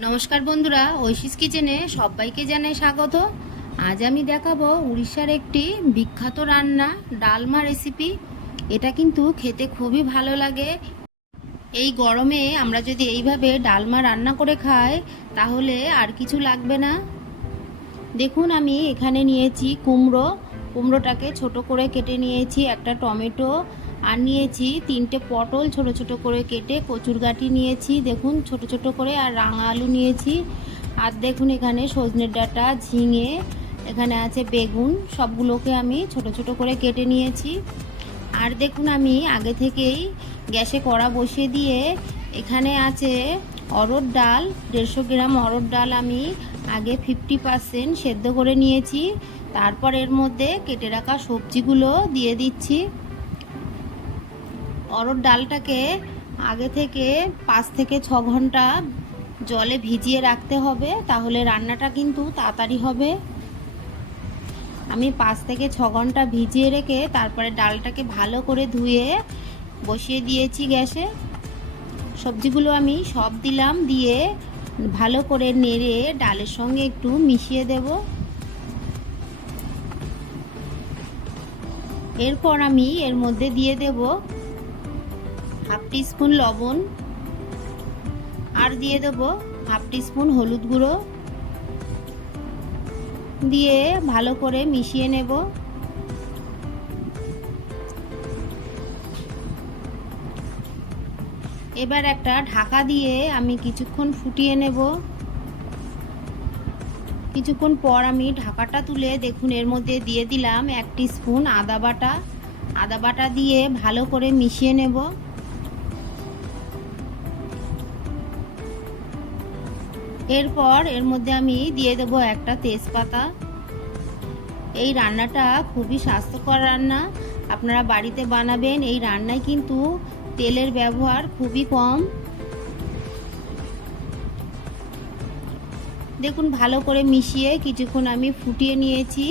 নমস্কার বন্ধুরা, ঐশীস কিচেনে সবাইকে জানাই স্বাগত। আজ আমি দেখাবো উড়িষ্যার একটি বিখ্যাত রান্না ডালমা রেসিপি। এটা কিন্তু খেতে খুবই ভালো লাগে। এই গরমে আমরা যদি এইভাবে ডালমা রান্না করে খাই তাহলে আর কিছু লাগবে না। দেখুন, আমি এখানে নিয়েছি কুমড়োটাকে ছোট করে কেটে নিয়েছি, একটা টমেটো আর নিয়েছি তিনটে পটল ছোট ছোট করে কেটে, কচুরগাঁটি নিয়েছি দেখুন ছোট ছোট করে, আর রাঙা আলু নিয়েছি। আর দেখুন এখানে সজনের ডাঁটা, ঝিঙে, এখানে আছে বেগুন, সবগুলোকে আমি ছোট ছোট করে কেটে নিয়েছি। আর দেখুন আমি আগে থেকেই গ্যাসে কড়া বসিয়ে দিয়ে এখানে আছে অরহর ডাল, 150 গ্রাম অরহর ডাল আমি আগে 50% সেদ্ধ করে নিয়েছি। তারপর এর মধ্যে কেটে রাখা সবজিগুলো দিয়ে দিচ্ছি। অরহর ডালটাকে আগে থেকে 5 থেকে 6 ঘন্টা জলে ভিজিয়ে রাখতে হবে, তাহলে রান্নাটা কিন্তু তাড়াতাড়ি হবে। আমি 5 থেকে 6 ঘন্টা ভিজিয়ে রেখে তারপরে ডালটাকে ভালো করে ধুয়ে বসিয়ে দিয়েছি গ্যাসে। সবজিগুলো আমি সব দিলাম, দিয়ে ভালো করে নেড়ে ডালের সঙ্গে একটু মিশিয়ে দেব। এরপর আমি এর মধ্যে দিয়ে দেব হাফ টিস্পুন লবণ, আর দিয়ে দেব হাফ টিস্পুন হলুদ গুঁড়ো, দিয়ে ভালো করে মিশিয়ে নেব। এবার একটা ঢাকা দিয়ে আমি কিছুক্ষণ ফুটিয়ে নেব। কিছুক্ষণ পর আমি ঢাকাটা তুলে দেখুন এর মধ্যে দিয়ে দিলাম 1 টিস্পুন আদা বাটা দিয়ে ভালো করে মিশিয়ে নেব। এরপর এর মধ্যে আমি দিয়ে দেব একটা তেজপাতা। এই রান্নাটা খুবই স্বাস্থ্যকর রান্না, আপনারা বাড়িতে বানাবেন। এই রান্নায় কিন্তু তেলের ব্যবহার খুবই কম। দেখুন ভালো করে মিশিয়ে কিছুক্ষণ আমি ফুটিয়ে নিয়েছি।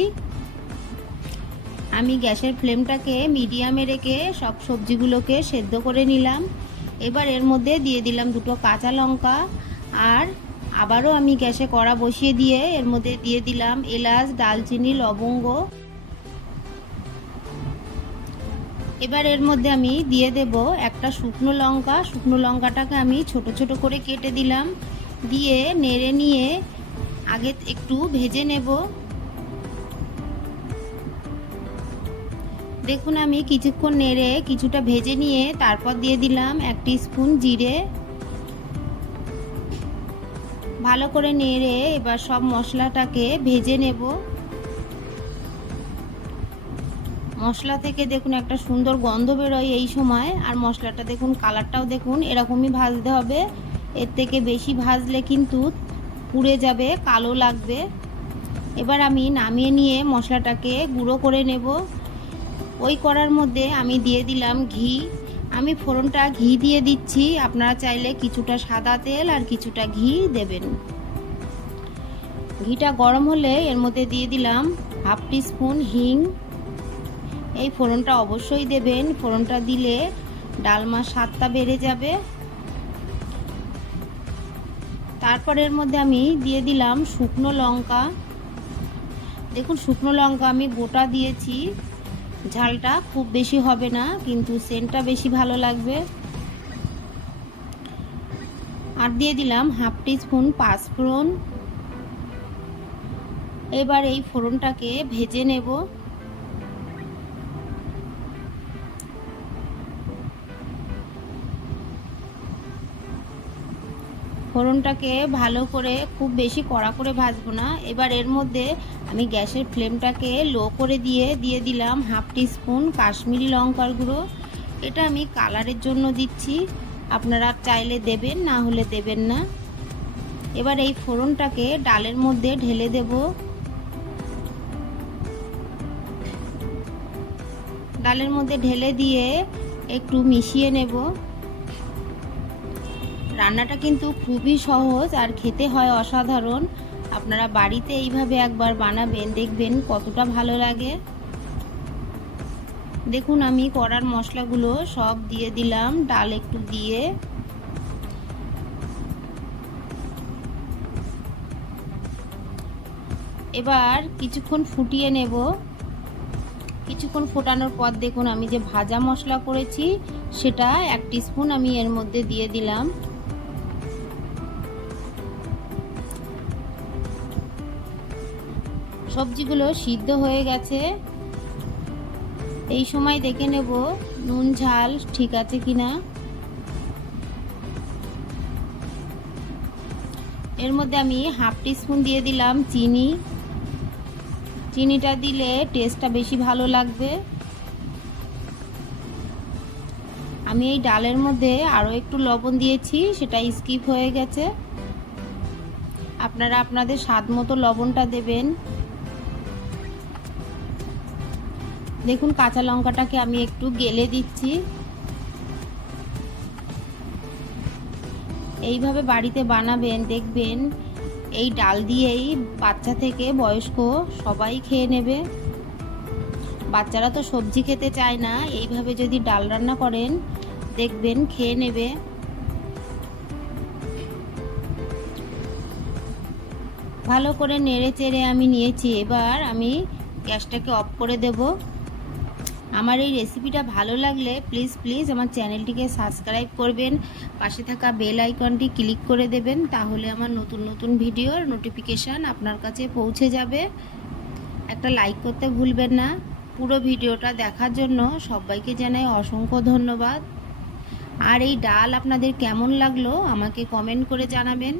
আমি গ্যাসের ফ্লেমটাকে মিডিয়ামে রেখে সব সবজিগুলোকে সেদ্ধ করে নিলাম। এবার এর মধ্যে দিয়ে দিলাম 2টো কাঁচা লঙ্কা, আর আবারও আমি গ্যাসে কড়া বসিয়ে দিয়ে এর মধ্যে দিয়ে দিলাম এলাচ, দালচিনি, লবঙ্গ। এবার এর মধ্যে আমি দিয়ে দেব একটা শুকনো লঙ্কাটাকে আমি ছোট ছোট করে কেটে দিলাম, দিয়ে নেড়ে নিয়ে আগে একটু ভেজে নেব। দেখুন আমি কিছুক্ষণ নেড়ে কিছুটা ভেজে নিয়ে তারপর দিয়ে দিলাম 1 টিস্পুন জিরে। ভালো করে নেড়ে এবার সব মশলাটাকে ভেজে নেব। মশলা থেকে দেখুন একটা সুন্দর গন্ধ বেরোয় এই সময়, আর মশলাটা দেখুন কালারটাও দেখুন এরকমই ভাজতে হবে। এর থেকে বেশি ভাজলে কিন্তু পুড়ে যাবে, কালো লাগবে। এবার আমি নামিয়ে নিয়ে মশলাটাকে গুঁড়ো করে নেব। ওই কড়ার মধ্যে আমি দিয়ে দিলাম ঘি। আমি ফোড়নটা ঘি দিয়ে দিচ্ছি, আপনারা চাইলে কিছুটা সাদা তেল আর কিছুটা ঘি দেবেন। ঘিটা গরম হলে এর মধ্যে দিয়ে দিলাম হাফ টিস্পুন হিং। এই ফোড়নটা অবশ্যই দেবেন, ফোড়নটা দিলে ডালমার স্বাদটা বেড়ে যাবে। তারপর এর মধ্যে আমি দিয়ে দিলাম শুকনো লঙ্কা। দেখুন শুকনো লঙ্কা আমি গোটা দিয়েছি, ঝালটা খুব বেশি হবে না কিন্তু সেন্টটা বেশি ভালো লাগবে। আর দিয়ে দিলাম হাফ টিস্পুন পাঁচফোড়ন। এবার এই ফোড়নটাকে ভেজে নেব। ফোড়নটাকে ভালো করে খুব বেশি কড়া করে ভাজবো না। এবার এর মধ্যে আমি গ্যাসের ফ্লেমটাকে লো করে দিয়ে দিলাম হাফ টিস্পুন কাশ্মীরি লঙ্কার গুঁড়ো। এটা আমি কালারের জন্য দিচ্ছি, আপনারা চাইলে দেবেন, না হলে দেবেন না। এবার এই ফোড়নটাকে ডালের মধ্যে ঢেলে দেব। ডালের মধ্যে ঢেলে দিয়ে একটু মিশিয়ে নেব। রান্নাটা কিন্তু খুবই সহজ আর খেতে হয় অসাধারণ। আপনারা বাড়িতে এইভাবে একবার বানাবেন, দেখবেন কতটা ভালো লাগে। দেখুন আমি কড়ার মশলাগুলো সব দিয়ে দিলাম, ডাল একটু দিয়ে এবার কিছুক্ষণ ফুটিয়ে নেব। কিছুক্ষণ ফোটানোর পর দেখুন আমি যে ভাজা মশলা করেছি সেটা 1 টিস্পুন আমি এর মধ্যে দিয়ে দিলাম। সবজিগুলো সিদ্ধ হয়ে গেছে। এই সময় দেখে নেব নুন ঝাল ঠিক আছে কিনা। এর মধ্যে আমি 1/2 টিস্পুন দিয়ে দিলাম চিনি। চিনিটা দিলে টেস্টটা বেশি ভালো লাগবে। আমি এই ডালের মধ্যে আরও একটু লবণ দিয়েছি, সেটা স্কিপ হয়ে গেছে। আপনারা আপনাদের স্বাদ মতো লবণটা দেবেন। দেখুন কাঁচা লঙ্কাটাকে আমি একটু গেলে দিচ্ছি। এইভাবে বাড়িতে বানাবেন, দেখবেন এই ডাল দিয়েই বাচ্চা থেকে বয়স্ক সবাই খেয়ে নেবে। বাচ্চারা তো সবজি খেতে চায় না, এইভাবে যদি ডাল রান্না করেন দেখবেন খেয়ে নেবে। ভালো করে নেড়ে চেড়ে আমি নিয়েছি। এবার আমি গ্যাসটাকে অফ করে দেব। আমার এই রেসিপিটা ভালো লাগলে প্লিজ আমার চ্যানেলটিকে সাবস্ক্রাইব করবেন, পাশে থাকা বেল আইকনটি ক্লিক করে দেবেন, তাহলে আমার নতুন ভিডিওর নোটিফিকেশান আপনার কাছে পৌঁছে যাবে। একটা লাইক করতে ভুলবেন না। পুরো ভিডিওটা দেখার জন্য সবাইকে জানাই অসংখ্য ধন্যবাদ। আর এই ডাল আপনাদের কেমন লাগলো আমাকে কমেন্ট করে জানাবেন।